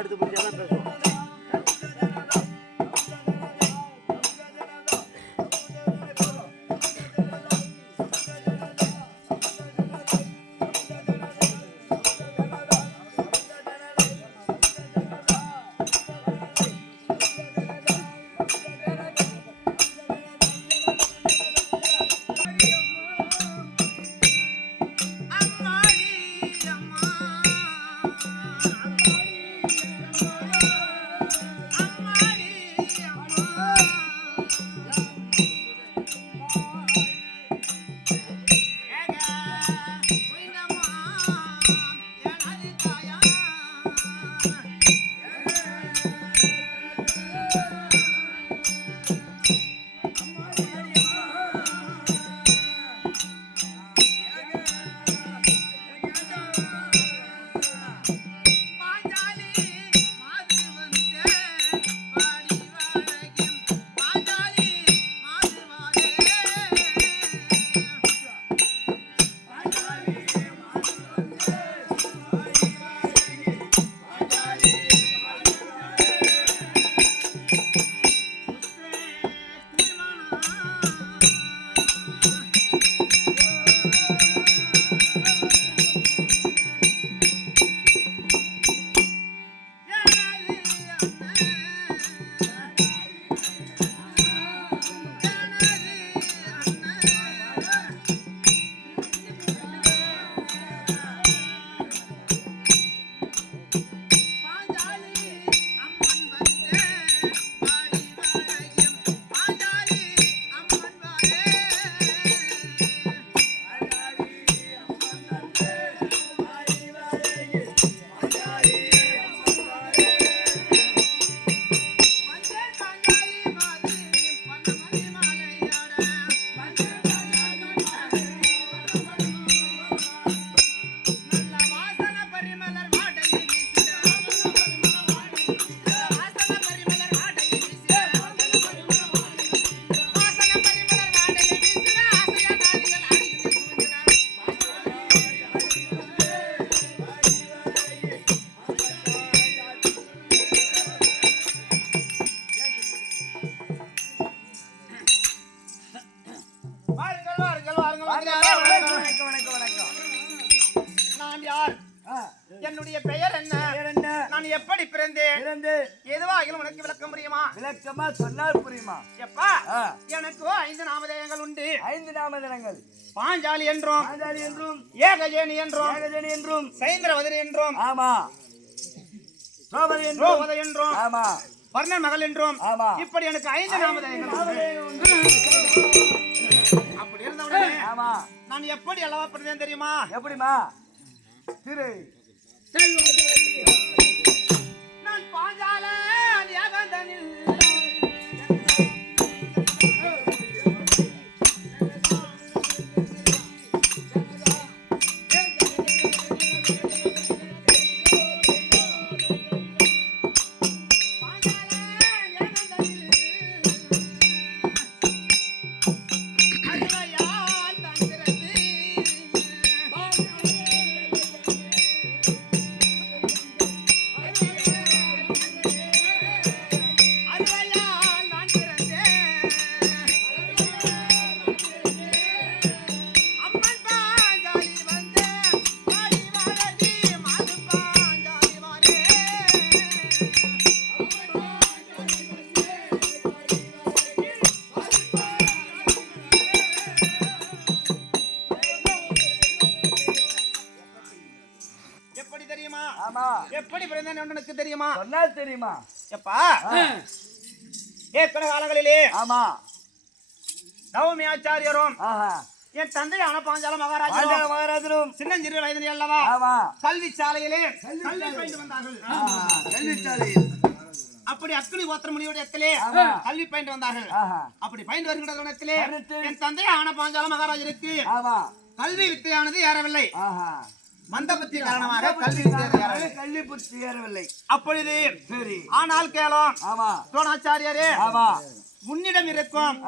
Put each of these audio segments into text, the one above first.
எடுத்து பிடிச்சாதான் பேசுவோம். என்னுடைய பெயர் என்ன? நான் எப்படி பிறந்தேன்? எதுவாகிலும் உனக்கு விளக்க முடியுமா? விளக்கமா சொன்னால் புரியுமா? எப்பா எனக்கு 5 நாமதேயங்கள் உண்டு. 5 நாமதேயங்கள். பாஞ்சாலி என்றும் ஏகஜேனி என்றும் சைந்திரவதனி என்றும் ஆமா திரௌபதி என்றும் ஆமா வர்ணன் மகள் என்றும் ஆமா இப்படி எனக்கு 5 நாமதேயங்கள் உண்டு. அப்படி இருந்தவுடனே ஆமா நான் எப்படி அளவா பிறந்தேன் தெரியுமா? எப்படிமா? நான் பாஞ்சால ஏகதனில் எப்படி பிறந்தேன் உனக்கு தெரியுமா? சொன்னால் தெரியுமா? எப்பா ஏற்கனவே காலங்களிலே ஆமா நவமி ஆச்சாரியரும் என் தந்தையான பாஞ்சால மகாராஜரும் சின்னஞ்சிறு வயதில் அல்லவா கல்வி சாலையிலே கல்வி பயின்று வந்தார்கள். அப்படி அக்னி கோத்திர முனியோட இடத்திலே கல்வி பயின்று வந்தார்கள். அப்படி பயின்று வருகின்ற இடத்திலே என் தந்தையான பாஞ்சால மகாராஜருக்கு கல்வி வித்தையானது ஏறவில்லை. மந்தபுத்தி காரணமாக கல்வி தேர்வு கல்வி புத்தி ஏறவில்லை. அப்பொழுது சரி. ஆனால் கேளோம் ஆமா. துரோணாச்சாரியாரே, ஆமா. உன்னிடம் இருக்கும்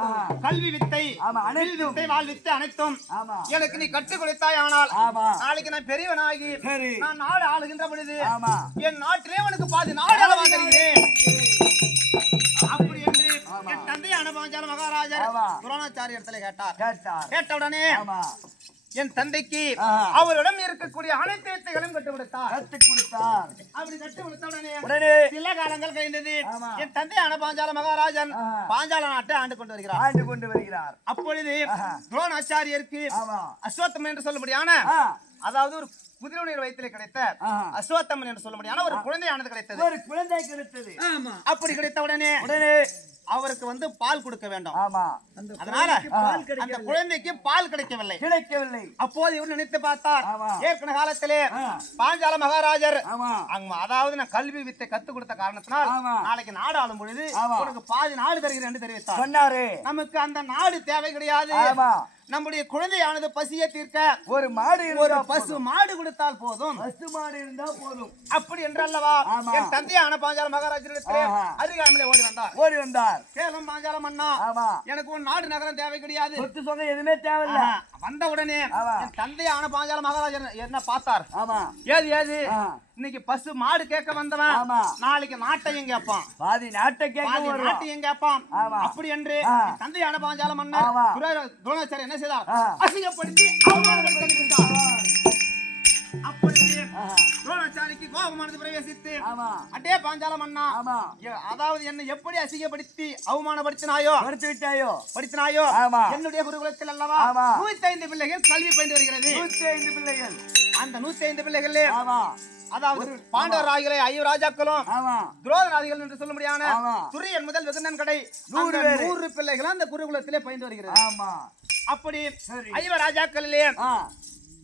கல்வி வித்தை, ஆமா, வில் வித்தை, வாள் வித்தை அனைத்தும் ஆமா. எனக்கு நீ கற்றுக் கொடுத்தாய். ஆனால் ஆமா. நாளைக்கு நான் பெரியவனாகி சரி. நான் நாடு ஆளுகின்ற பொழுது ஆமா. என் நாட்டிலே உனக்கு பாதி நாடு அளவா தருகிறேன். அப்படி என்று என் தந்தையான பாஞ்சால மகாராஜர் ஆமா. துரோணாச்சாரியத்துல கேட்டார். கேட்டார். கேட்டவுடனே ஆமா. என் தந்தைக்கு ஆஹா. அவரிடம் இருக்கக்கூடிய அனைத்து வித்தைகளும் கற்றுக் கொடுத்தார். கற்றுக் கொடுத்தார். அப்படி கற்றுக் கொடுத்த உடனே உடனே சில காலங்கள் கழிந்தது. ஆமா. என் தந்தையான பாஞ்சால மகாராஜன் ஆஹா. பாஞ்சால நாட்டை ஆண்டு கொண்டு வருகிறார். ஆண்டு கொண்டு வருகிறார். அப்பொழுது ஆஹா. துரோணாச்சாரியருக்கு ஆமா. அஸ்வத்தமன் என்று சொல்லும்படியான, ஆ. அதாவது ஒரு குதிரையுடைய வயிற்றிலே கிடைத்த ஆஹா. அஸ்வத்தமன் என்று சொல்லும்படியான ஒரு குழந்தையானது கிடைத்தது. ஒரு குழந்தை கிடைத்தது. அப்படி கிடைத்த உடனே உடனே அவருக்கு பால் கொடுக்க வேண்டும். ஆமா. அதனால அந்த குழந்தைக்கு பால் கிடைக்கவில்லை. கிடைக்கவில்லை. அப்போது இவர் நினைத்து பார்த்தார், ஆமா. ஏற்கனவே காலத்திலே பாஞ்சால மகாராஜர் ஆமா. அதாவது நான் கல்வி வித்தை கத்துக் கொடுத்த காரணத்தினால் ஆமா. நாளைக்கு நாடு ஆளும் பொழுது ஆமா. உனக்கு பாதி நாடு தருகிறேன் என்று தெரிவித்தார். சொன்னாரு. நமக்கு அந்த நாடு தேவை கிடையாது. ஆமா. நம்முடைய குழந்தையானது பசியை தீர்க்க ஒரு மாடு ஒரு இருந்தா பசு போதும். மாடு கொடுத்தால் போதும். பசு மாடு இருந்தா போதும். அப்படி என்றல்லவா ஆமா. என் தந்தையான பாஞ்சால மகாராஜரிடத்திலே ஆஹா. அருகாமையிலே ஓடி வந்தார். ஓடி வந்தார். கேளும் பாஞ்சால மன்னா, ஆமா. எனக்கு ஒரு நாடு நகரம் தேவை கிடையாது. சொத்து சொங்க எதுவுமே தேவையில்ல. ஆஹா. வந்த உடனே ஆமா. என் தந்தையான பாஞ்சால மகாராஜர் என்ன பார்த்தார். ஆமா. ஏது ஆ. இன்னைக்கு பசு மாடு கேட்க வந்தவன் ஆமா. நாளைக்கு நாட்டையும் கேட்பான், பாதி நாட்டை கேட்க பாதி வருவான். நாட்டையும் கேட்பான். ஆமா. அப்படி என்று ஆ. என் தந்தையான பாஞ்சால மன்னர் ஆமா. துரோணாச்சாரியர் என்ன செய்தார், ஆ. அசிங்கப்படுத்தி அவமானப்படுத்தி விட்டார். அப்பொழுது ஆஹா. துரோணாச்சாரிக்கு கோபமானது பிரவேசித்து, ஆமா. அடே பாஞ்சால மன்னா, ஆமா. அதாவது என்னை எப்படி அசிங்கப்படுத்தி அவமானப்படுத்தினாயோ கொடுத்து விட்டாயோ. படுத்தினாயோ, ஆமா. என்னுடைய குருகுலத்தில் அல்லவா ஆமா. 105 பிள்ளைகள் கல்வி பயின்று வருகிறது. 105 பிள்ளைகள். அந்த 105 பிள்ளைகளே, ஆமா. அதாவது பாண்டவர் ராஜ்களை 5 ராஜாக்களும் ஆமா. துரோணராதிகள் என்று சொல்ல முடியான ஆமா. துரியன் முதல் வெகுண்ணன் கடை 100 பேர். 100 பிள்ளைகள் அந்த குருகுலத்திலே பயின்று வருகிறது. ஆமா. அப்படி சரி. 5 ராஜாக்களிலே ஆ.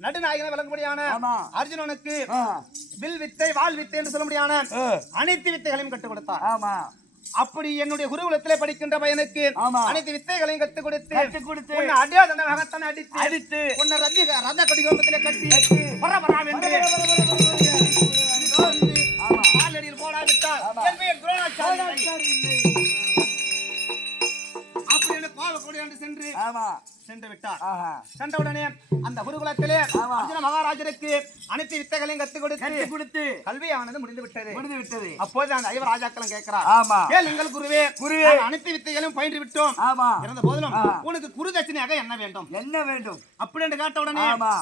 நடுநாயகனை விளங்கும்படியான ஆமா. அர்ஜுனனுக்கு ஆ. வில் வித்தை, வாள் வித்தை என்று சொல்ல முடியான ஆ. அனைத்து வித்தைகளையும் கற்றுக் கொடுத்தார். ஆமா. அப்படி என்னுடைய குருகுலத்திலே படிக்கின்ற பையனுக்கு ஆமா. அனைத்து வித்தைகளையும் கற்றுக் கற்றுக் கொடுத்து உன்னை அடியாதனமாகத்தானே அடித்து அடித்து உன்னை ரத கடிகோபத்திலே கட்டி கட்டி பரபராவென்று ஆமா. காலடியில் போடாவிட்டால் ஆமா. என் பெயர் துரோணாச்சாரி இல்லை. சரி, இல்லை. அப்படி என்று கோபப்படி என்று சென்று விட்டார். ஆஹா. சென்றவுடனே அந்த குருகுலத்திலே ஆமா. அர்ஜுன மகாராஜருக்கு அனைத்து வித்தைகளையும் கற்றுக் கற்றுக் கொடுத்து கல்வியானது முடிந்து விட்டது. முடிந்து விட்டது. அப்போது அந்த 5 ராஜாக்களும் கேட்கிறார், ஆமா. எங்கள் குருவே, குருவே, நாங்கள் அனைத்து வித்தைகளையும் பயின்று விட்டோம். ஆமா. இருந்த போதிலும் உனக்கு குரு தட்சிணையாக என்ன வேண்டும் என்ன வேண்டும்? அப்படி என்று கேட்ட உடனே, ஆமா.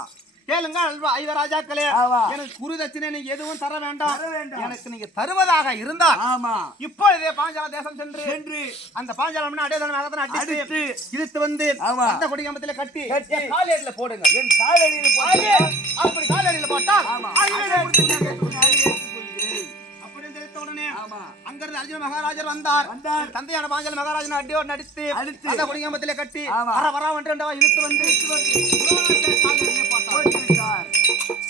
கேளுங்க 5 ராஜாக்களே, ஆமா. எனக்கு குரு தட்சிணை நீங்க எதுவும் தர வேண்டாம். தர வேண்டாம். எனக்கு நீங்க தருவதாக இருந்தால் ஆமா. இப்பொழுதே பாஞ்சால தேசம் சென்று சென்று அந்த பாஞ்சாலம் அடித்து அடித்து இழுத்து வந்து ஆமா. அந்த கொடிகம்பத்திலே கட்டி கட்டி காலடியில போடுங்க. என் காலடியில் போட்டு அப்படி காலடியில போட்டால் ஆமா. ஆயுதத்தை கொடுத்து நான் நான் ஏற்றுக்கொள்கிறேன். அப்படி தெரிவித்த உடனே ஆமா. அங்கிருந்து அர்ஜுன மகாராஜர் வந்தார். வந்தார். தந்தையான பாஞ்சால மகாராஜன் அடியோடு நடித்து அடித்து அந்த கொடிகம்பத்திலே கட்டி ஆமா. வர இழுத்து வந்து துரோணாச்சாரி காலடியிலே போட்டார். போட்டு விட்டார்.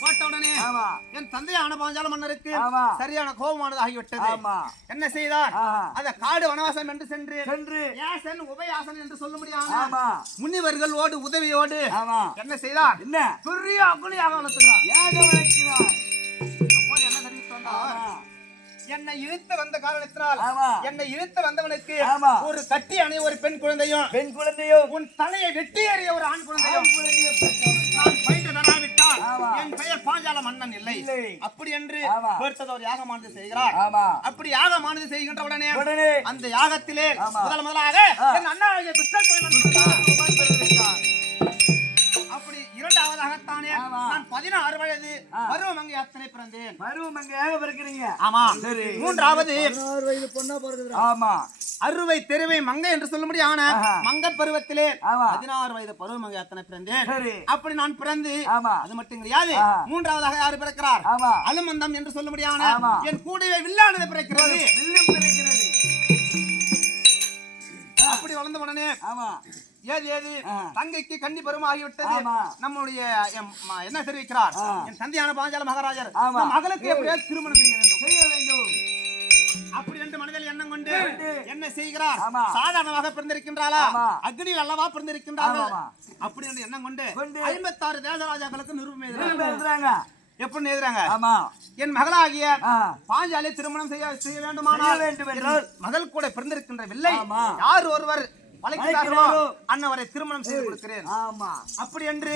போட்ட உடனே ஆமா. என் தந்தையான பாஞ்சால மன்னருக்கு ஆமா. சரியான கோபமானது ஆகிவிட்டது. ஆமா. என்ன செய்தார், ஆஹா. அத காடு வனவாசம் என்று சென்று சென்று யாசன் உபயாசன் என்று சொல்ல முடியாத ஆமா. முனிவர்களோடு உதவியோடு ஆமா. என்ன செய்தார், என்ன பெரிய அகுலியாக வளர்த்துகிறார். யாக வளர்க்கிறார். அப்போது என்ன தெரிவித்து வந்தார், ஆமா. என்னை இழுத்து வந்த காரணத்தினால் ஆமா. என்னை இழுத்து வந்தவனுக்கு ஆமா. ஒரு கட்டி அணை ஒரு பெண் குழந்தையும் பெண் குழந்தையும் உன் தலையை வெட்டி ஏறிய ஒரு ஆண் குழந்தையும் குழந்தையும் பெற்றவன். நான் பயின்று தராவிட்டால் ஆமா. என் பெயர் பாஞ்சால மன்னன் இல்லை. இல்லை. அப்படி என்று ஆமா. பெருத்ததோர் யாகமானது செய்கிறார். ஆமா. அப்படி யாகமானது செய்கின்ற உடனே உடனே அந்த யாகத்திலே ஆமா. முதலாக என் அண்ணாவிய அப்படி இரண்டாவதாகத்தானே ஆமா. நான் 16 வயது பருவம் அங்கே அத்தனை பிறந்தேன். மருவம் அங்கேயாக பிறக்கிறீங்க. ஆமா. சரி. மூன்றாவது 16 வயது பொண்ணா பிறக்குது. ஆமா. அறுவை தெருவை மங்கை என்று சொல்லும்படியான ஆஹா. மங்க பருவத்திலே ஆமா. 16 வயது பருவம் அங்கே அத்தனை பிறந்தேன். சரி. அப்படி நான் பிறந்து ஆமா. அது மட்டும் கிடையாது. ஆஹா. மூன்றாவதாக யாரு பிறக்கிறார், ஆமா. அலுமந்தம் என்று சொல்லும்படியான ஆமா. என் கூடவே வில்லானது பிறக்கிறது. வில்லும் பிறக்கிறது. அப்படி வளர்ந்த உடனே ஆமா. ஏது ஆ. தங்கைக்கு கன்னி பருவம் ஆகிவிட்டது. ஆமா. நம்முடைய என்ன தெரிவிக்கிறார், ஆ. என் தந்தையான பாஞ்சால மகாராஜர் ஆமா. நம் மகளுக்கு எப்படியோ திருமணம் செய்ய வேண்டும். செய்ய வேண்டும். அப்படி என்று மனதில் எண்ணம் கொண்டு என்ன செய்கிறார், ஆமா. சாதாரணமாக பிறந்திருக்கின்றாளா, ஆமா. அக்னியில் அல்லவா பிறந்திருக்கின்றார்கள். ஆமா. அப்படி என்று எண்ணம் கொண்டு கொண்டு 56 தேசராஜாக்களுக்கு நிரூபம் எழுதுகிறார். எழுதுறாங்க. எப்படி எழுதுறாங்க? ஆமா. என் மகளாகிய ஆ. பாஞ்சாலியை திருமணம் செய்ய வேண்டுமானால் செய்ய வேண்டும் என்றால் என் மகள் கூட பிறந்திருக்கின்ற வில்லை ஆமா. யார் ஒருவர் வளைக்கிறார்களோ வளைக்கிறாரோ அன்னவரை திருமணம் செய்து கொடுக்கிறேன். ஆமா. அப்படி என்று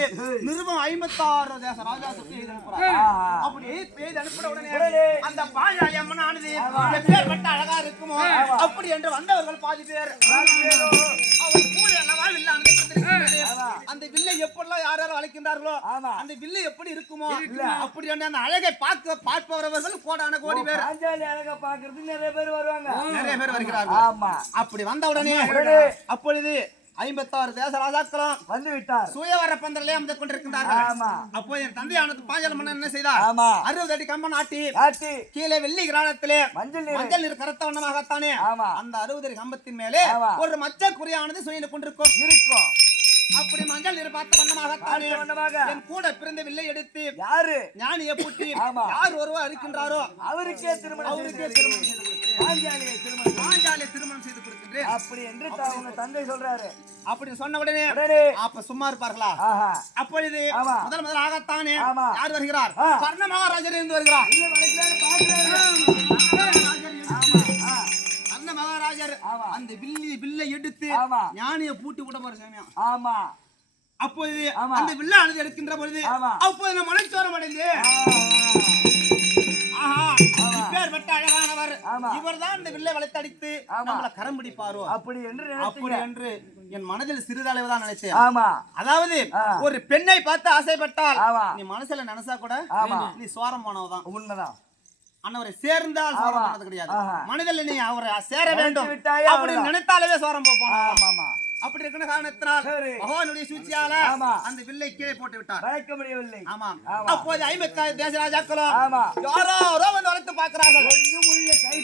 நிருபம் 56 தேச ராஜாவுக்கு எழுதி அனுப்புறார். ஆஹா. அப்படி எழுதி அனுப்பின உடனே உடனே அந்த பாஞ்சாலி அம்மன் ஆனது எப்பேற்பட்ட அழகா இருக்குமோ அப்படி என்று வந்தவர்கள் பாதி பேர் அவர் கூட அல்லவா வில்லானது பிறந்திருக்கிறது. அந்த வில்லை எப்படிலாம் யார் யார் வளைக்கின்றார்களோ ஆமா. அந்த வில்லை எப்படி இருக்குமோ அப்படி என்று அந்த அழகை பார்ப்பவர்கள் கோடான கோடி பேர் பாஞ்சாலி அழகா பாக்குறதுக்கு நிறைய பேர் வருவாங்க. நிறைய பேர் வருகிறார்கள். ஆமா. அப்படி வந்த உடனே அப்பொழுது 56 தேச ராஜாக்களும் வந்து விட்டார். சுயவர பந்தரிலே அமர்ந்து கொண்டிருக்கின்றார்கள். ஆமா. அப்போ என் தந்தையானது பாஞ்சால மன்னன் என்ன செய்தார்? ஆமா. 60 அடி கம்பம் நாட்டி காட்டி கீழே வெள்ளி கிரானத்திலே மஞ்சள் மஞ்சள் நீர் கருத்த வண்ணமாகத்தானே ஆமா. அந்த 60 அடி கம்பத்தின் மேலே ஆமா. ஒரு மச்ச குறியானது சுயிந்து கொண்டிருக்கும். இருக்கும். அப்படி மஞ்சள் நீர் பார்த்த வண்ணமாகத்தானே வண்ணமாக என் கூட பிறந்த வில்லை எடுத்து யாரு ஞானியை பூட்டி ஆமா. யார் ஒருவர் இருக்கின்றாரோ அவருக்கே திருமணம் அவருக்கே திருமணம் செய்து கொடுக்கிறேன். பாஞ்சாலியை திருமணம் பாஞ்சாலியை திருமணம் செய்து கொடுக்கின்றேன். அப்படி என்று அவங்க தந்தை சொல்றாரு. அப்படி சொன்ன உடனே உடனே அப்ப சும்மா இருப்பார்களா? ஆஹா. அப்பொழுது ஆமா. முதலாகத்தானே ஆமா. யார் வருகிறார்? ஆ. கர்ண மகாராஜர் இருந்து வருகிறார். இல்ல வளைக்கலான்னு பாக்குறாரு. ஆமா. கர்ண மகாராஜர் ஆமா. அந்த வில்லை எடுத்து ஆமா. ஞானியை பூட்டி விட போற சமயம். ஆமா. அப்பொழுது ஆமா. அந்த வில்லானது எடுக்கின்ற பொழுது ஆமா. அப்போது நான் மனச்சோரம் அடைந்து ஆஹா இப்பேற்பட்ட அழகானவர் ஆமா. இவர்தான் இந்த வில்லை வளைத்தடித்து ஆமா. நம்மள கரம் பிடிப்பாரோ அப்படி என்று அப்படி நினைத்தீங்க. என்று என் மனதில் சிறிதளவு தான் நினைச்சேன். ஆமா. அதாவது ஆ. ஒரு பெண்ணை பார்த்து ஆசைப்பட்டால் ஆமா. நீ மனசுல நினைச்சா கூட ஆமா. நீ சோரம் போனவதான். உண்மைதான். அன்னவரை சேர்ந்தால் சோரம் போனது கிடையாது. ஆஹா. மனதில் நீ அவரை சேர வேண்டும் விட்டாயே அப்படி அவ்வளவுதான். நினைத்தாலே சோரம் போன ஆமா. அப்படி இருக்கிற காரணத்தினால் சரி. பகவானுடைய சூழ்ச்சியால ஆமா. அந்த வில்லை கீழே போட்டு விட்டார். வளைக்க முடியவில்லை. ஆமா. ஆமா. அப்போது 56 தேசராஜாக்களும் ஆமா. யாரோ வந்து வளர்த்து பார்க்கிறார்கள். ஒண்ணும் முடியல. கை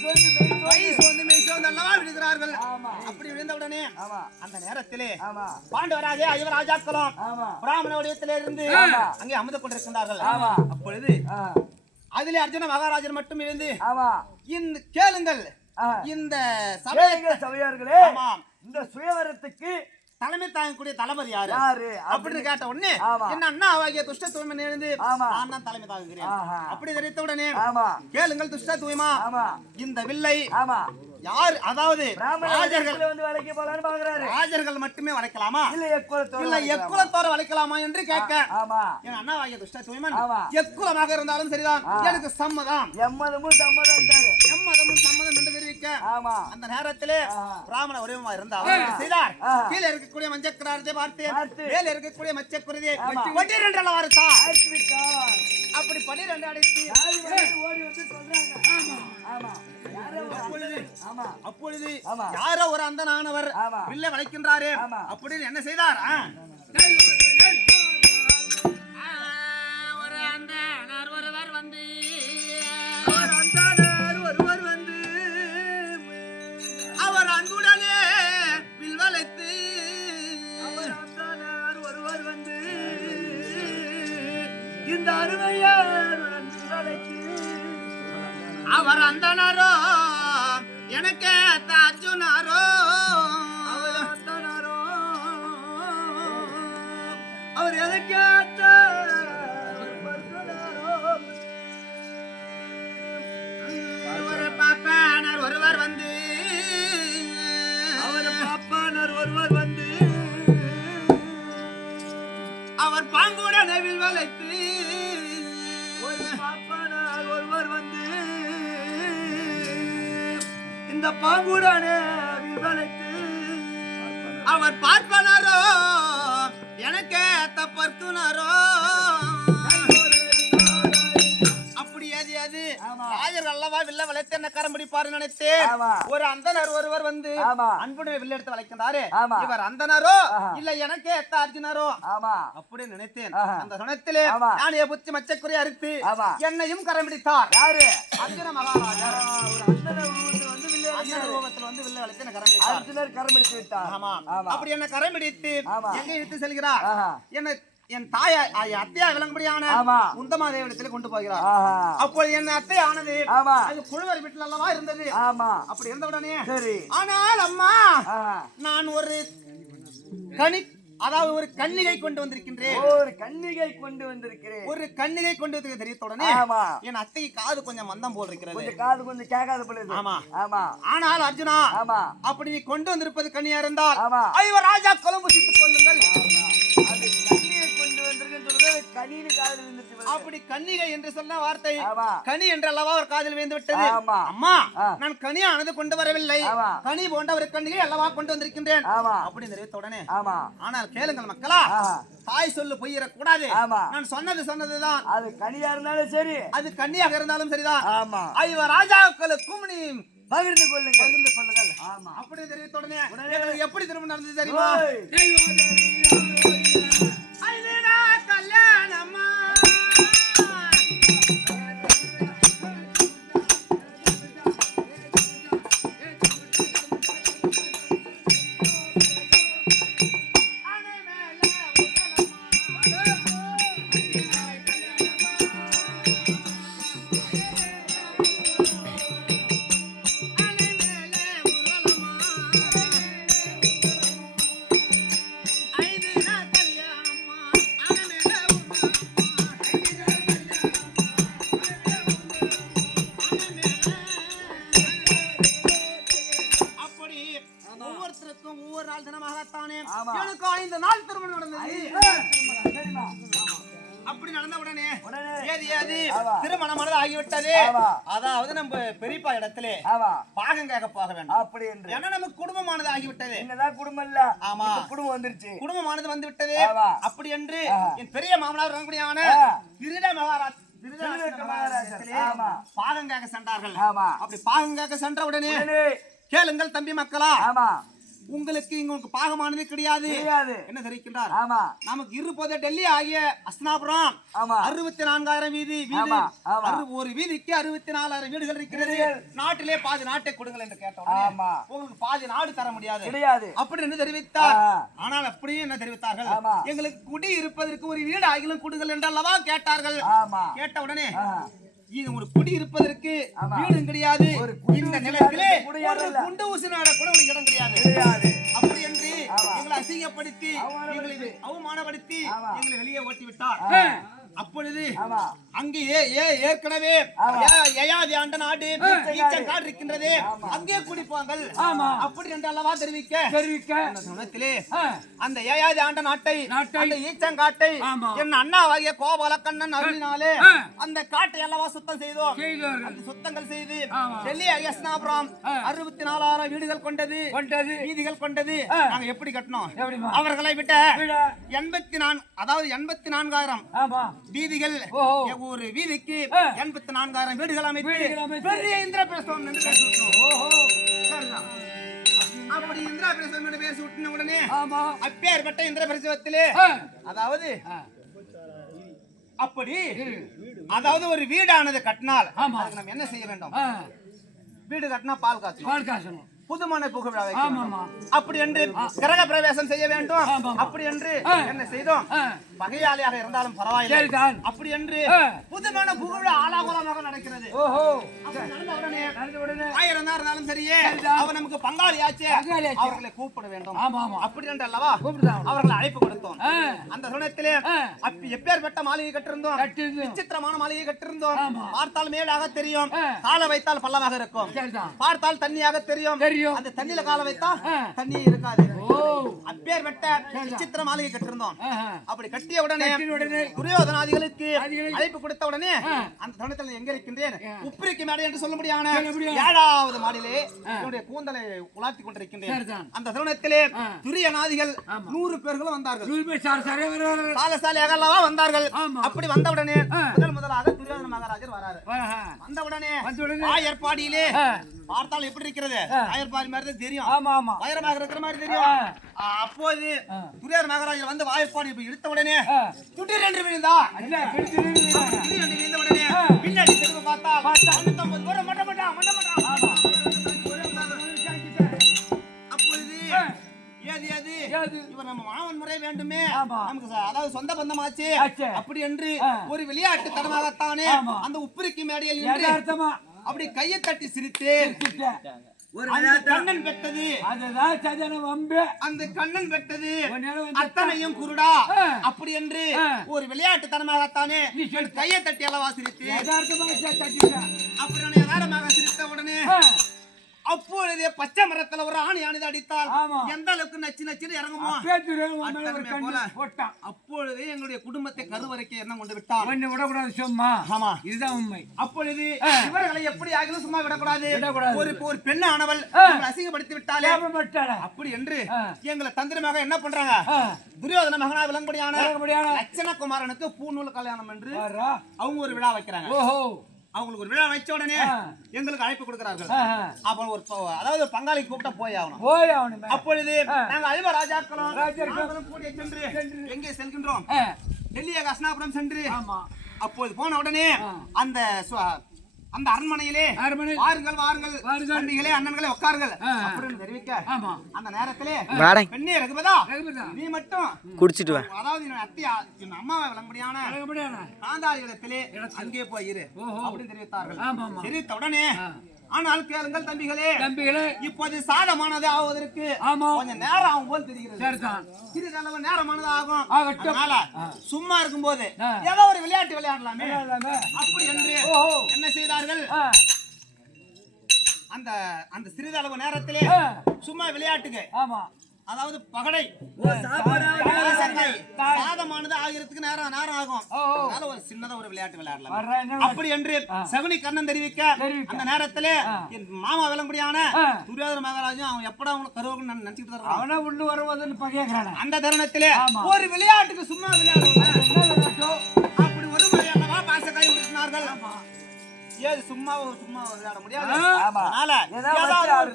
சோர்ந்து மெய் சோர்ந்து அல்லவா விழுகிறார்கள். ஆமா. அப்படி விழுந்த உடனே ஆமா. அந்த நேரத்திலே ஆமா. பாண்டவராஜே ஐவராஜாக்களும் ஆமா. பிராமண வடிவத்திலே இருந்து ஆமா. அங்கே அமர்ந்து கொண்டிருக்கின்றார்கள். ஆமா. அப்பொழுது ஆ. அதிலே அர்ஜுன மகாராஜர் மட்டும் இருந்து ஆமா. இந்த கேளுங்கள் ஆ. இந்த கேளுங்க சபையார்களே. ஆமா. இந்த சுயவரத்துக்கு தலைமை தாங்கக்கூடிய தளபதி யாரு யாரு அப்படின்னு கேட்ட உடனே ஆமா. என்ன அண்ணா ஆகிய துஷ்ட தூய்மை இருந்து ஆமா. நான் தான் தலைமை தாங்குகிறேன். ஆஹா. அப்படி தெரிவித்த உடனே ஆமா. கேளுங்கள் துஷ்ட தூய்மா ஆமா. இந்த வில்லை ஆமா. யார் அதாவது பிராமண ராஜர்கள் வடிவத்துல வந்து வளைக்க போலான்னு பாக்குறாரு. ராஜர்கள் மட்டுமே வளைக்கலாமா இல்ல எக்குலத்தோட இல்ல எக்குலத்தோர வளைக்கலாமா என்று கேட்க ஆமா. என் அண்ணா ஆகிய துஷ்ட தூய்மன் ஆமா. எக்குலமாக இருந்தாலும் சரிதான் எனக்கு சம்மதம் எம்மதமும் சம்மதம்ட்டாரு. எம்மதமும் சம்மதம் என்று தெரிவிக்க ஆமா. அந்த நேரத்திலே ஆஹா. பிராமண உருவமா இருந்தா அவர் என்ன செய்தார்? ஆஹா. கீழே இருக்கக்கூடிய மஞ்சக்கிராரத்தை பார்த்து பார்த்து மேலே இருக்கக்கூடிய மச்சக்குருதியை ஆமா. 12 வார்த்தார். அழைத்து விட்டார். அப்படி 12 அடைத்து யாரு வந்து ஓடி வந்து சொல்றாங்க. ஆமா. ஆமா. யாரோ ஒரு அப்பொழுது ஆமா. அப்பொழுது ஆமா. யாரோ ஒரு அந்தனானவர் ஆமா. வில்லை வளைக்கின்றாரே ஆமா. அப்படின்னு என்ன செய்தார்? ஒரு அந்தனர் ஒருவர் வந்து ஒருவர் வந்து அவர் அன்புடனே வில் வளைத்து ஒருவர் வந்து இந்த அருமையார் அவர் அந்தனரோ எனக்கு அர்ஜுனாரோ அவர் எதற்கேற்ற ஒரு பாப்பானர் ஒருவர் வந்து அவர் பாப்பானர் ஒருவர் வந்து அவர் பாங்குடனே வில் வளைத்து ஒரு பாப்பானர் ஒருவர் வந்து இந்த பாங்குடனே விவளைத்து அவர் பார்ப்பனரோ எனக்கு தப்பர்க்குனாரோ அப்படி அது ஆமா. ராஜர் அல்லவா வில்ல வளைத்து என்ன கரம் பிடிப்பாரு நினைத்தேன். ஆமா. ஒரு அந்தனர் ஒருவர் வந்து ஆமா. அன்புடைய வில்ல எடுத்து வளைக்கின்றாரு. ஆமா. இவர் அந்தனரோ ஆஹா. இல்ல எனக்கே எத்த அர்ஜுனரோ ஆமா. அப்படி நினைத்தேன். ஆஹா. அந்த சமயத்திலே ஆமா. யானையை புத்தி மச்சக்குறையை அறுத்து ஆமா. என்னையும் கரம் பிடித்தார். யாரு? அர்ஜுன மகாராஜா ஒரு அந்தனர் உருவத்தில் வந்து வில்லை அர்ஜுன ரூபத்தில் வந்து வில்ல வளைத்து என்ன கரம் பிடித்தார். அர்ஜுனர் கரம் எடுத்து விட்டார். ஆமா. ஆமா. அப்படி என்ன கரம் பிடித்து ஆமா. எங்க இழுத்து செல்கிறார்? ஆஹா. என்ன என் தாயா அத்தையா விளங்கும்படியான ஆமா. உந்தமாதேவிடத்தில் கொண்டு போகிறார். ஆஹா. அப்போது என் அத்தை ஆனது ஆமா. அது குழுவர் வீட்டில் அல்லவா இருந்தது. ஆமா. அப்படி இருந்த உடனே சரி. ஆனால் அம்மா ஆஹா. நான் ஒரு கனி அதாவது ஒரு கன்னிகை கொண்டு வந்திருக்கின்றேன். ஒரு கன்னிகை கொண்டு வந்திருக்கிறேன். ஒரு கன்னிகை கொண்டு வந்து தெரிவித்த உடனே ஆமா. என் அத்தைக்கு காது கொஞ்சம் மந்தம் போல் இருக்கிறது. கொஞ்சம் காது கொஞ்சம் கேட்காத பொழுது. ஆமா. ஆமா. ஆனால் அர்ஜுனா, ஆமா. அப்படி நீ கொண்டு வந்திருப்பது கன்னியா இருந்தால் ஆமா. ஐவர் ராஜா கொலம்பு சித்துக் கொள்ளுங்கள். அது கன்னியை கொண்டு வந்திருக்குன்னு சொல்றது கனின்னு காதுல விழுந்துச்சு. அப்படி கன்னிகை என்று சொன்ன வார்த்தை ஆமா. கனி என்று அல்லவா ஒரு காதில் விழுந்து விட்டது. ஆமா. அம்மா, ஆ. நான் கனியானது கொண்டு வரவில்லை. ஆமா. கனி போன்ற ஒரு கன்னிகை அல்லவா கொண்டு வந்திருக்கின்றேன். ஆமா. அப்படி தெரிவித்த உடனே ஆமா. ஆனால் கேளுங்கள் மக்களா, ஆஹா. தாய் சொல்லு பொய்யிடக்கூடாது. ஆமா. நான் சொன்னதுதான். அது கனியா இருந்தாலும் சரி, அது கன்னியாக இருந்தாலும் சரிதான். ஆமா, ஐவர் ராஜாக்களுக்கும் நீ பகிர்ந்து கொள்ளுங்கள். பகிர்ந்து கொள்ளுங்கள். ஆமா. அப்படி தெரிவித்த உடனே எனக்கு எப்படி திரும்ப நடந்தது தெரியுமா? ஓய். ஐயடா கல்யாணமா, ஒவ்வொருத்தருக்கும் ஒவ்வொரு நாள் தினமாகத்தானே ஆமா. எனக்கு 5 நாள் திருமணம் நடந்தது. சரிம்மா. அப்படி நடந்த உடனே உடனே ஏது ஆமா. திருமணமானது ஆகிவிட்டது. ஆமா. அதாவது நம்ம பெரியப்பா இடத்திலே ஆமா. பாகம் கேட்க போக வேண்டும். அப்படி என்று ஏன்னா நமக்கு குடும்பமானது ஆகிவிட்டது. என்னதான் குடும்பம் இல்ல. ஆமா. இப்ப குடும்பம் வந்துருச்சு. குடும்பமானது வந்து விட்டது. ஆமா. அப்படி என்று ஆஹா. என் பெரிய மாமனார் ரங்கபடியான ஆ. திருட மகாராஜ் மகாராஜத்திலே ஆமா. பாகம் கேட்க சென்றார்கள். ஆமா. அப்படி பாகம் கேட்க சென்ற உடனே உடனே கேளுங்கள் தம்பி மக்களா, ஆமா. உங்களுக்கு பாகமானது கிடையாது. தெரியாது. என்ன தெரிவிக்கின்றார்? ஆமா. நமக்கு இருப்பது டெல்லி ஆகிய அஸ்தினாபுரம். ஆமா. 64,000 வீடு. ஆமா. ஆமா. ஒரு வீதிக்கு 64,000 வீடுகள் இருக்கிறது. வீடுகள். நாட்டிலே பாதி நாட்டை கொடுங்கள் என்று கேட்டோம். ஆமா. உங்களுக்கு பாதி நாடு தர முடியாது கிடையாது. அப்படி என்று தெரிவித்தார். ஆ. ஆனால் அப்படியே என்ன தெரிவித்தார்கள்? ஆமா. எங்களுக்கு குடி இருப்பதற்கு ஒரு வீடு ஆகிலும் கொடுங்கள் என்று அல்லவா கேட்டார்கள். ஆமா. கேட்ட உடனே ஆ. இது ஒரு குடி இருப்பதற்கு ஆமா. வீடும் கிடையாது. ஒரு குண்டு இந்த ஊசி நிலத்திலே நாடுறதுக்கு கூட இடம் ஒரு இல்ல. குண்டு ஊசி நாட கூட ஒரு இடம் கிடையாது. கிடையாது. அப்படி என்று ஆமா. எங்களை அசிங்கப்படுத்தி அவமானப்படுத்தி. எங்களை அவமானப்படுத்தி ஆமா. எங்களை வெளியே ஓட்டி விட்டார். ஆ. அப்பொழுது ஆமா. அங்கே ஏற்கனவே ஆமா. யயாதி ஆண்ட நாடு ஈச்சங்காடு இருக்கின்றது. அங்கே குடிப்பாங்கள். ஆமா. அப்படி என்று அல்லவா தெரிவிக்க அந்த சமயத்திலே ஆ. அந்த யயாதி ஆண்ட நாட்டை அந்த ஈச்சங்காட்டை ஆமா. என் அண்ணாவாகிய கோபாலக்கண்ணன் அருளினாலே ஆ. அந்த காட்டை அல்லவா சுத்தம் செய்தோம். செய்தார்கள். அந்த சுத்தங்கள் செய்து ஆமா. டெல்லி அஸ்தினாபுரம் 64,000 வீடுகள் கொண்டது, வீதிகள் கொண்டது. ஆ. நாங்க எப்படி கட்டணும்? எப்படிம்மா? அவர்களை விட்ட 84 அதாவது 84,000 ஆமா. வீதிகள். ஓஹோ. ஒரு வீதிக்கு ஆ. 84,000 வீடுகள் அமைத்து வீடுகள் அமைத்து பெரிய இந்திரபிரஸ்தம் என்று பேர் சூட்டினோம். ஓஹோ. சரிதான். அப்படி இந்திரபிரஸ்தம் என்று பேர் சூட்டின உடனே ஆமா. அப்பேற்பட்ட இந்திரபிரஸ்தத்திலே ஆ. அதாவது ஆ. அப்படி அதாவது ஒரு வீடானது கட்டினால் ஆமா. அதுக்கு நம்ம என்ன செய்ய வேண்டும்? ஆ. வீடு கட்டினா பால் காய்ச்சணும், பால் காசணும். புதுமனை புக விழா வைக்க ஆமாமா. வேண்டும். அப்படி என்று கிரக பிரவேசம் செய்ய வேண்டும். ஆமாமா. அப்படி என்று ஆ. என்ன செய்தோம்? ஆ. பகையாளியாக இருந்தாலும் பரவாயில்லை. சரிதான். அப்படி என்று ஆ. புதுமனை புக விழா ஆலாகுலமாக நடக்கிறது. ஓஹோ. அப்படி நடந்த உடனே நடந்த உடனே 1000 தான் இருந்தாலும் சரியே, சரிதான். அவர் நமக்கு பங்காளியாச்சே, பங்காளியாச்சே. அவர்களை கூப்பிட வேண்டும். ஆமா, ஆமா. அப்படி என்று அல்லவா கூப்பிடுதான். அவர்களை அழைப்பு கொடுத்தோம். ஆ. அந்த சமயத்திலே ஆ. எப்பேற்பட்ட மாளிகை கட்டிருந்தோம், கட்டியிருந்தோம். விசித்திரமான மாளிகை கட்டிருந்தோம். ஆமா. பார்த்தால் மேலாக தெரியும், ஆ. கால வைத்தால் பள்ளமாக இருக்கும். சரிதான். பார்த்தால் தண்ணியாக தெரியும். தெரியும். அந்த தண்ணியில கால வைத்தா ஆ. தண்ணி இருக்காது. ஓ. அப்பேற்பட்ட விசித்திர மாளிகை கட்டிருந்தோம். ஆஹா. அப்படி கட்டிய உடனே கட்டின உடனே துரியோதனாதிகளுக்கு அதிகளுக்கு அழைப்பு கொடுத்த உடனே ஆ. அந்த தருணத்தில் எங்க இருக்கின்றேன்? ஆ. உப்பிரிக்கு மேடை என்று சொல்ல முடியான சொல்ல முடியாது. 7வது மாடியிலே ஆ. என்னுடைய கூந்தலை உலாத்தி கொண்டிருக்கின்றேன். சரிதான். அந்த தருணத்திலே ஆ. துரியநாதிகள் ஆமா. 100 பேர்களும் வந்தார்கள். சரியா வர. சாலசாலியாக அல்லவா வந்தார்கள். ஆமா. அப்படி வந்த உடனே ஆ. முதலாக துரியோதன மகாராஜர் வராரு. ஆஹா. வந்த உடனே வந்த உடனே ஆயர்பாடியிலே ஆ. பார்த்தால் எப்படி இருக்கிறது? ஆ. ஆயர்பாடி மாதிரி தான் தெரியும், ஆமா, ஆமா. வைரமாக இருக்கிற மாதிரி தெரியும். அப்போது ஆ. துரியோதன மகாராஜர் வந்து வாய்ப்பாடி இப்ப இழுத்த உடனே ஆ. துடிர் என்று விழுந்தா. அல்ல, பிடிச்சிருந்தது. துடிர் என்று விழுந்த உடனே ஆ. பின்னாடி திரும்ப பார்த்தா 99 தூரம் மண்டபட்டா. ஆமா. அப்பொழுது ஆ. ஏது ஏது? இவர் நம்ம மாமன் முறை வேண்டுமே, ஆமா. நமக்கு அதாவது சொந்த பந்தமாச்சு. ஆச்சே. அப்படி என்று ஆ. ஒரு விளையாட்டு தனமாகத்தானே ஆமா. அந்த உப்பிரிக்கு மேடையில் நின்று யதார்த்தமா அப்படி கையை தட்டி சிரித்து அந்த கண்ணன் பெற்றது அதுதான் சஜன வம்பு. அந்த கண்ணன் பெற்றது அத்தனையும் குருடா அப்படி என்று ஒரு விளையாட்டுத்தனமாகத்தானே கையை தட்டி அளவா சிரித்து அப்படி வேறமாக சிரித்த உடனே அப்பொழுதே பச்சை மரத்துல ஒரு ஆணியானது அடித்தால் எந்த அளவுக்கு நச்சு நச்சுன்னு இறங்குமோ அப்பொழுதே எங்களுடைய குடும்பத்தை கருவறைக்கு என்ன கொண்டு விட்டான். விடக்கூடாது சும்மா. ஆமா, இதுதான் உண்மை. அப்பொழுது இவர்களை எப்படி ஆகிலும் சும்மா விடக்கூடாது. ஒரு பெண் ஆனவள் அசிங்கப்படுத்தி விட்டாலே அப்படி என்று எங்களை தந்திரமாக என்ன பண்றாங்க, துரியோதன மகனா விளங்கும்படியான லட்சணகுமாரனுக்கு பூநூல் கல்யாணம் என்று அவங்க ஒரு விழா வைக்கிறாங்க. அவங்களுக்கு ஒரு விழா வச்ச உடனே எங்களுக்கு அழைப்பு கொடுக்கிறார்கள். அப்புறம் ஒரு அதாவது பங்காளி கூப்பிட்டா போய் ஆகணும். அப்பொழுது நாங்கள் அழிவ ராஜாக்களும் கூட்டிய சென்று எங்கே செல்கின்றோம், டெல்லியை ஹஸ்தினாபுரம் சென்று அப்போது போன உடனே அந்த அரண்மனையிலே வாருங்கள் வாருங்கள் தம்பிகளே அண்ணன்களே உட்காருங்கள் அப்படின்னு தெரிவிக்க அந்த நேரத்திலே பெண்ணே ரகுபதா நீ மட்டும் குடிச்சிட்டு வா, அதாவது அத்தியா என் அம்மாவை விளங்கும்படியான காந்தாரி இடத்திலே அங்கே போய் இரு அப்படின்னு தெரிவித்தார்கள். தெரிவித்த உடனே ஆனால் கேளுங்கள் தம்பிகளே இப்போது சாதமானது ஆவதற்கு கொஞ்சம் நேரம் ஆகும் போல் தெரிகிறது. சிறிதளவு நேரமானது ஆகும். அதனால சும்மா இருக்கும் போது ஏதோ ஒரு விளையாட்டு விளையாடலாமே அப்படி என்று என்ன செய்தார்கள், அந்த அந்த சிறிதளவு நேரத்திலே சும்மா விளையாட்டுக்கு அதாவது பகடை சாதமானது ஆகிறதுக்கு நேரம் ஆகும். அதனால ஒரு சின்னதா ஒரு விளையாட்டு விளையாடலாம் அப்படி என்று சகுனி கண்ணன் தெரிவிக்க அந்த நேரத்திலே என் மாமா விளங்கும்படியான துரியோதன மகாராஜும் அவன் எப்படா அவனுக்கு கருவன்னு நினைச்சுட்டு தர்றான். அவனை உண்டு வருவதுன்னு பகையான். அந்த தருணத்திலே ஒரு விளையாட்டுக்கு சும்மா விளையாடுவோம் அப்படி ஒரு முறை அல்லவா பாசக்காய் விடுத்தினார்கள். ஏது சும்மா விளையாட முடியாது. அதனால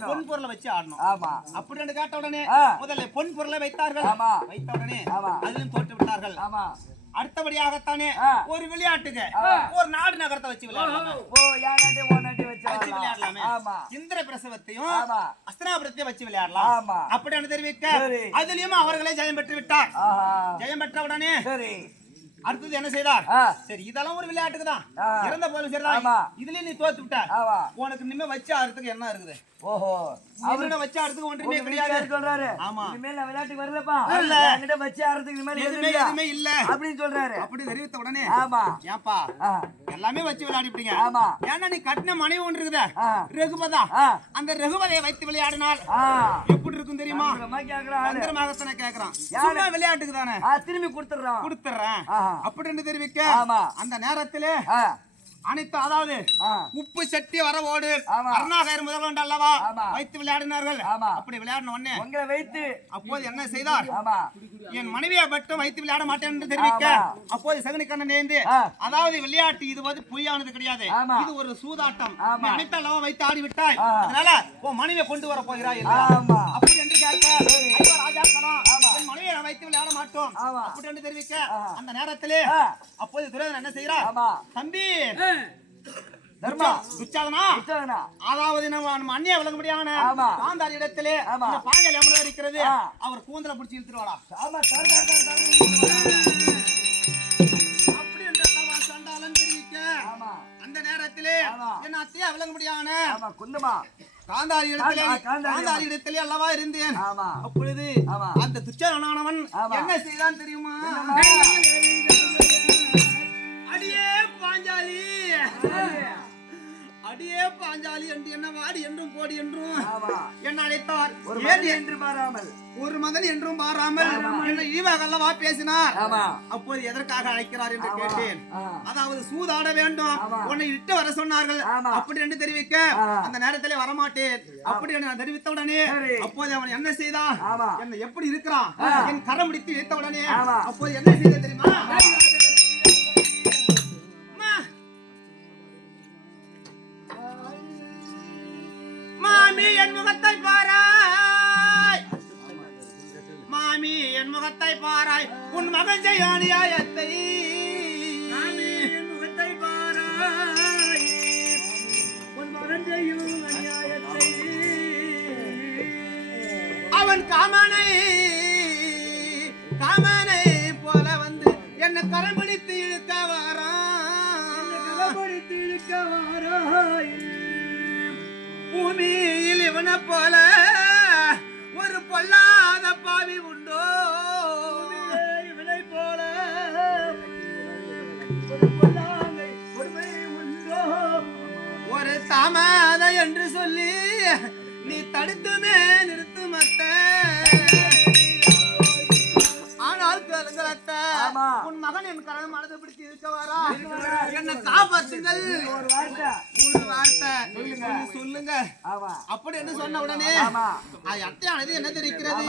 பொன் பொருளை வச்சு ஆடணும் அப்படின்னு கேட்ட உடனே முதல்ல பொன் பொருளை வைத்தார்கள். வைத்த உடனே அதிலும் தோற்று விட்டார்கள். அடுத்தபடியாகத்தானே ஒரு விளையாட்டுக்கு ஒரு நாடு நகரத்தை வச்சு விளையாடலாமே. இந்திர பிரசவத்தையும் ஹஸ்தினாபுரத்தையும் வச்சு விளையாடலாம் அப்படின்னு தெரிவிக்க அதிலும் அவர்களே ஜெயம் பெற்று விட்டார். ஜெயம் பெற்ற உடனே அடுத்தது என்ன செய்தார், சரி இதெல்லாம் ஒரு விளையாட்டுக்கு தான் இறந்த போல சரிதான், இதுலயே நீ தோத்து விட்ட, உனக்கு இனிமே வச்சு ஆடுறதுக்கு என்ன இருக்குது, வச்சு ஆடுறதுக்கு ஒன்றுமே கிடையாது சொல்றாரு. ஆமா இனிமேல் நான் விளையாட்டுக்கு வரலப்பா, என்கிட்ட வச்சு ஆடுறதுக்கு இனிமேல் எதுவுமே இல்ல அப்படின்னு சொல்றாரு. அப்படி தெரிவித்த உடனே ஆமா ஏப்பா எல்லாமே வச்சு விளையாடிப்பீங்க, ஏன்னா நீ கட்டின மனைவி ஒன்று இருக்குதா ரகுபதா, அந்த ரகுபதையை வைத்து விளையாடினால் எப்படி இருக்கும் தெரியுமா, தந்திரமாகத்தானே கேக்குறான், சும்மா விளையாட்டுக்கு தானே திரும்பி கொடுத்துறேன் அப்படின்னு தெரிவிக்க அந்த நேரத்திலே அனைத்து அதாவது உப்பு சட்டி வரவோடு அருணாகயிறு முதல் அல்லவா வைத்து விளையாடினார்கள். அப்படி விளையாடின உடனே உங்களை வைத்து அப்போது என்ன செய்தார், என் மனைவியை மட்டும் வைத்து விளையாட மாட்டேன் என்று தெரிவிக்க அப்போது சகுனி கண்ணன் ஏந்து அதாவது விளையாட்டு இது வந்து பொய்யானது கிடையாது, இது ஒரு சூதாட்டம், அனைத்து அல்லவா வைத்து ஆடி விட்டாய், அதனால உன் மனைவியை கொண்டு வர போகிறாய் அப்படி என்று கேட்க ராஜாக்களும் என் மனைவியை வைத்து விளையாட மாட்டோம் அப்படி என்று தெரிவிக்க அந்த நேரத்திலே அப்போது துரியோதனன் என்ன செய்கிறார், தம்பி அதாவது நம்ம அந்நிய விளங்கும்படியான காந்தாரி இடத்திலே பாங்கல் அமர்ந்து இருக்கிறது, அவர் கூந்தலை பிடிச்சி இழுத்துருவாடா அப்படி என்று சண்டாளன் தெரிவிக்க அந்த நேரத்திலே என்ன அத்தியா விளங்கும்படியான காந்தாரி இடத்திலே அல்லவா இருந்தேன். அப்பொழுது அந்த துச்சனானவன் என்ன செய்தான் தெரியுமா, அடியே பாஞ்சாலி என்று என்ன வாடி என்றும் கோடி என்றும் என்ன அழைத்தார், ஒரு மகன் என்றும் மாறாமல் என்ன இழிவாக அல்லவா பேசினார். அப்போது எதற்காக அழைக்கிறார் என்று கேட்டேன். அதாவது சூதாட வேண்டும், உன்னை இட்டு வர சொன்னார்கள் அப்படி என்று தெரிவிக்க அந்த நேரத்திலே வரமாட்டேன் அப்படி என்று நான் தெரிவித்தவுடனே அப்போது அவன் என்ன செய்தான், என்ன எப்படி இருக்கிறான் என் கரம் முடித்து இழுத்த உடனே அப்போது என்ன செய்த தெரியுமா, மாமி என் முகத்தை பாராய், மாமி என் முகத்தை பாராய், உன் மகன் செய்யும் அநியாயத்தை, மாமி என் முகத்தை பாராய், உன் மகன் செய்யும் அநியாயத்தை, அவன் காமனை போல வந்து என்ன கரம் பிடித்து இழுக்க வாராய், பூமியில் இவன் என்ன போல ஒரு பொல்லாத பாவி உண்டோ இவனை போல ஒரு பொல்லாங்கை கொடுமை உண்டோ ஒரு தாமதம் என்று சொல்லி நீ தடுத்துமே நிறுத்து மத்த ஆனால் கேளுங்களத்த உன் மகன் என் கனவு மனதை பிடித்து இருக்க வரா என்ன காப்பாற்றுங்கள் ஒரு வார்த்தை சொல்லுங்க அப்படி என்று சொன்ன உடனே அட்டையானது என்ன தெரிகிறது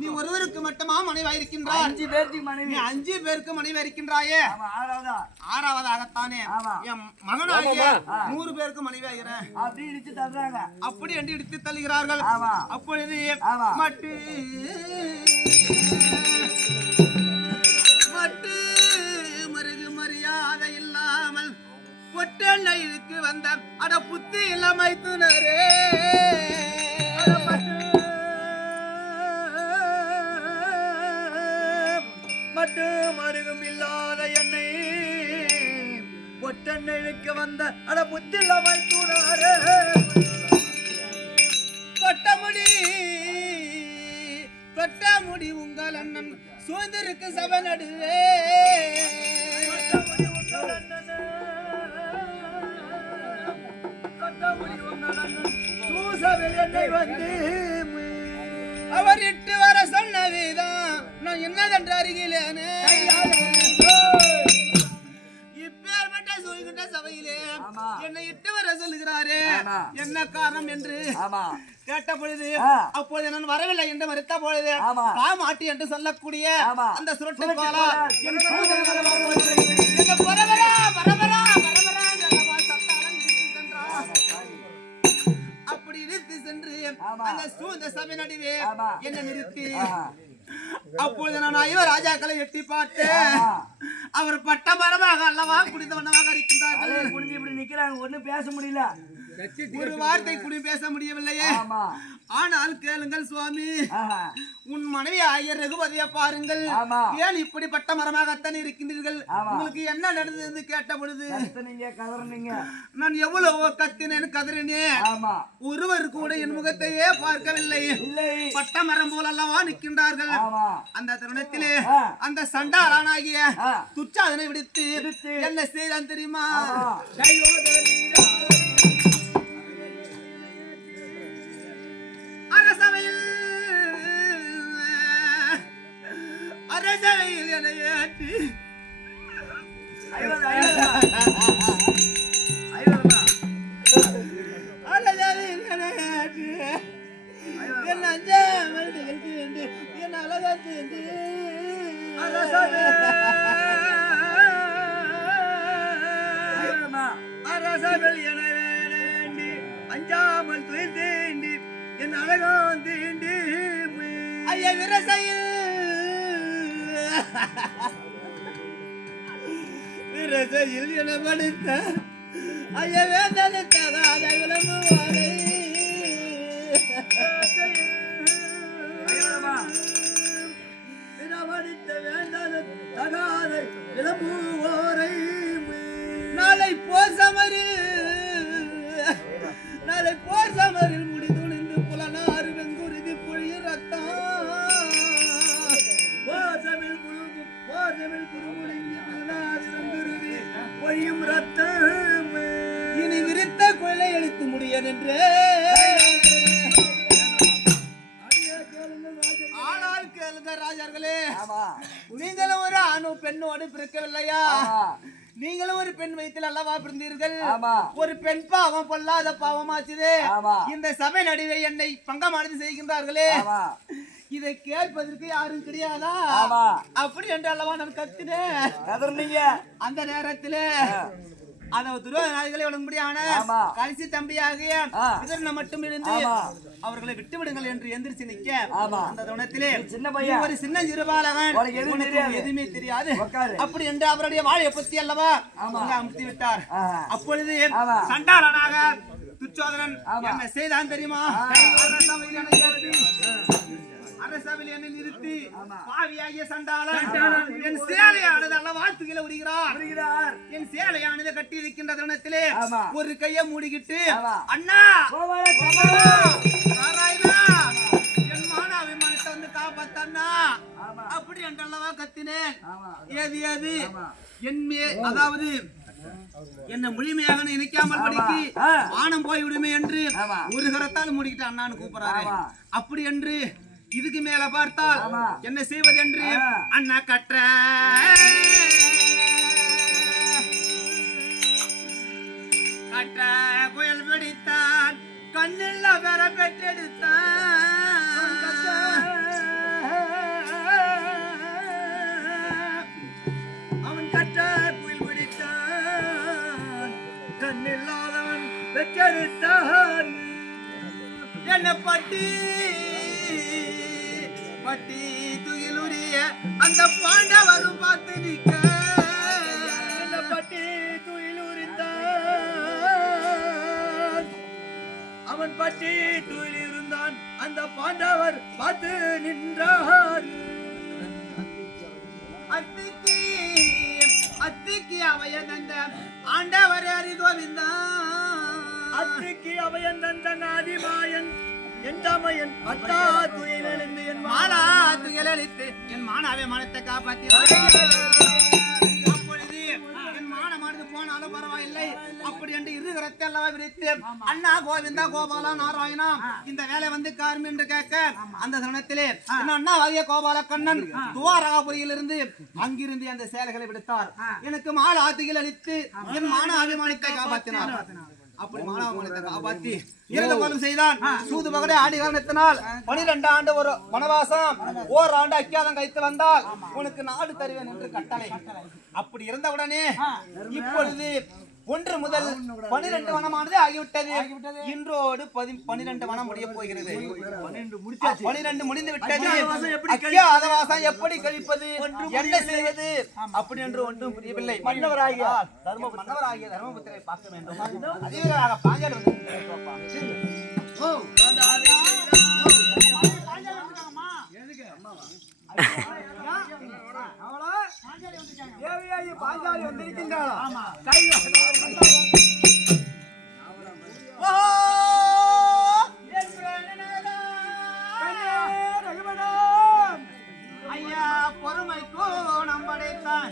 நீ ஒருவருக்கு மட்டுமா மனைவி இருக்கின்றாய் 5 பேருக்கு மனைவி 5 பேருக்கு மனைவி இருக்கின்றாயே ஆறாவதாகத்தானே என் மகனாகிய 100 பேருக்கு மனைவி ஆகிறேன் அப்படி இடிச்சு தர்றாங்க அப்படி என்று இடித்து தள்ளுகிறார்கள் அப்பொழுது மட்டு மருகு மரியாதை இல்லாமல் பொட்டெண்ணைக்கு வந்த அட புத்தி இல்லாமை துணரே மட்டும் மருகும் இல்லாத என்னை பொட்டெண்ணைக்கு வந்த அட புத்தி இல்லாமை தூணாரே தொட்ட முடி உங்கள் அண்ணன் சுதந்திருக்கு சபை நடுவே அவர் இட்டு வர சொன்ன வீதம் நான் என்னதென்று அறிகிறேனே இப்பேற்பட்ட சூழ்கின்ற சபையிலே என்னை இட்டு வர சொல்லுகிறாரே என்ன காரணம் என்று கேட்ட பொழுது அப்பொழுது நான் வரவில்லை என்று மறுத்த பொழுது காமாட்டி என்று சொல்லக்கூடிய அந்த சுருட்டு கோலா அப்படி இழுத்து சென்று அந்த சூழ்ந்த சபை நடுவே என்ன நிறுத்தி அப்பொழுது நான் ஐயோ ராஜாக்களை எட்டி பார்த்தேன் அவர் பட்ட மரமாக அல்லவா குடித்த வண்ணமாக இருக்கின்றார்கள் குடிஞ்சு இப்படி நிக்கிறாங்க ஒண்ணும் பேச முடியல ஒரு வார்த்தை கூட பேச முடியவில்லையே ஆனால் கேளுங்கள் சுவாமி உன் மனைவி ஆகிய ரகுபதியை பாருங்கள் ஏன் இப்படிப்பட்ட மரமாகத்தான் இருக்கின்றீர்கள் உங்களுக்கு என்ன நடந்தது கேட்ட பொழுது நான் எவ்வளவோ கத்தினேன் கதறினேன் ஒருவர் கூட என் முகத்தையே பார்க்கவில்லை பட்ட மரம் போல் அல்லவா நிற்கின்றார்கள் அந்த தருணத்திலே அந்த சண்டாளனாகிய துச்சாதனை விடுத்து என்ன செய்தான் தெரியுமா அரசவையில் என்னை ஏற்றி என் அஞ்சாமல் நிகழ்த்தி என் அழகாத்து அரசர்கள் என வேண்டி அஞ்சாமல் துயர்ந்தேண்டி என் அழகான் தீண்டி ஐயா விரசையில் விரசையில் என படித்த ஐயா வேந்தனை தகாத விளம்புவாரை படித்த வேந்தனை தகாத விளம்புவோரை நாளை போர் சமரில் முடி துணிந்து புலனாறு வெங்குருதி பொழிய ரத்தம் பொழியும் ரத்தம் இனி விரித்த கொள்ளை எழுத்து முடியதென்று ஆனால் கேளுங்க ராஜர்களே நீங்களும் ஒரு ஆணு பெண்ணோடு பிறக்கவில்லையா நீங்களும் ஒரு பெண் வயிற்றில் அல்லவா பிறந்தீர்கள் ஒரு பெண் பாவம் பொல்லாத பாவமாச்சுதே இந்த சபை நடுவே என்னை பங்கமானது செய்கின்றார்களே இதை கேட்பதற்கு யாரும் கிடையாதா அப்படி என்று அல்லவா நான் கத்தினேன் அந்த நேரத்திலே அந்த துரோகநாதிகளை வழங்கும்படியான கடைசி தம்பியாகிய இதனை மட்டும் இருந்து அவர்களை விட்டு விடுங்கள் என்று எந்திரிச்சு நிக்க அந்த தருணத்திலே ஒரு சின்ன சிறுபாலகன் எதுவுமே தெரியாது அப்படி என்று அவருடைய வாழையை பத்தி அல்லவா அமுத்தி விட்டார். அப்பொழுது சண்டாளனாக துச்சோதனன் என்ன செய்தான் தெரியுமா? அரசவையில் என்னை நிறுத்தி பாவியாகிய சண்டாளன் என் சேலையானது அல்லவா தூக்கில விடுகிறார். என் சேலையானது கட்டி இருக்கின்ற தருணத்திலே ஒரு கையை மூடிக்கிட்டு அண்ணா அப்படி என்றல்லவா கத்தினேன். ஏது ஏது அதாவது என்ன முழுமையாக நினைக்காமல் படிக்கு வானம் போய் விடுமே என்று ஒரு கரத்தால் மூடிக்கிட்டு அண்ணான்னு கூப்பிடுறாரு. அப்படி என்று இதுக்கு மேல பார்த்தால் என்ன செய்வது என்று அண்ணா கற்ற கற்ற புயல் பிடித்தான் கண்ணில் பெற பெற்றெடுத்தான் அவன் கற்ற புயல் பிடித்தான் கண்ணில்லாதவன் பெற்றெடுத்தான் என்ன பட்டி பட்டி துயிலுரிய அந்த பாண்டவரும் பார்த்து நிற்க பட்டி துயிலுரித்தான் அவன் பட்டி துயில் இருந்தான் அந்த பாண்டவர் பார்த்து நின்றார். அத்திக்கு அத்திக்கு அவையந்த ஆண்டவர் அறிகோவிந்தான் அத்திக்கு அவையந்த ஆதிமாயன் என் தமையன் அத்தா துயிலெழுந்து என் மாலா துயிலெழுத்து என் மானாவே மனத்தை காப்பாற்றி அப்பொழுது என் மானமானது போனாலும் பரவாயில்லை அப்படி என்று இருகரத்தை எல்லாம் விரித்து அண்ணா கோவிந்தா கோபாலா நாராயணா இந்த வேலை வந்து காரும் என்று கேட்க அந்த சமயத்திலே என் அண்ணா வாகிய கோபால கண்ணன் துவாரகாபுரியிலிருந்து அங்கிருந்து அந்த சேலைகளை விடுத்தார். எனக்கு மாலா துயிலெழுத்து என் மான அபிமானத்தை காப்பாற்றினார். அப்படி மாணவத்தை காப்பாற்றி இறந்த கோலம் செய்தான். சூது பகடை ஆடி காரணத்தினால் 12 ஆண்டு ஒரு வனவாசம் ஓராண்டு அக்கியாதம் கைத்து வந்தால் உனக்கு நாடு தருவேன் என்று கட்டளை. அப்படி இருந்தவுடனே இப்பொழுது 1 முதல் 12 வனமானது ஆகிவிட்டது. இன்றோடு 12 வனம் முடிய போகிறது. 12 முடிந்து விட்டது. அக்கியாதவாசம் எப்படி கழிப்பது என்ன செய்வது அப்படி என்று ஒன்றும் புரியவில்லை. மன்னவராகிய தர்மபுத்திரை பார்க்க வேண்டும். அதிகாரியாக பாஞ்சாலி வந்து பாஞ்சாலி வந்திருக்கின்றாளா? ஐயா பொறுமைக்கோ நம்மடைத்தான்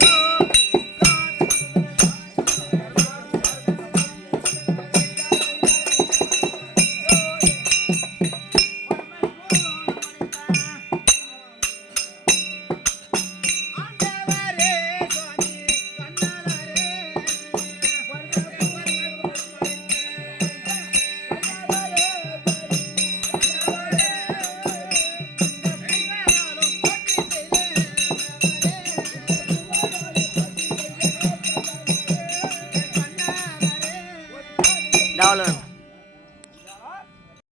Download.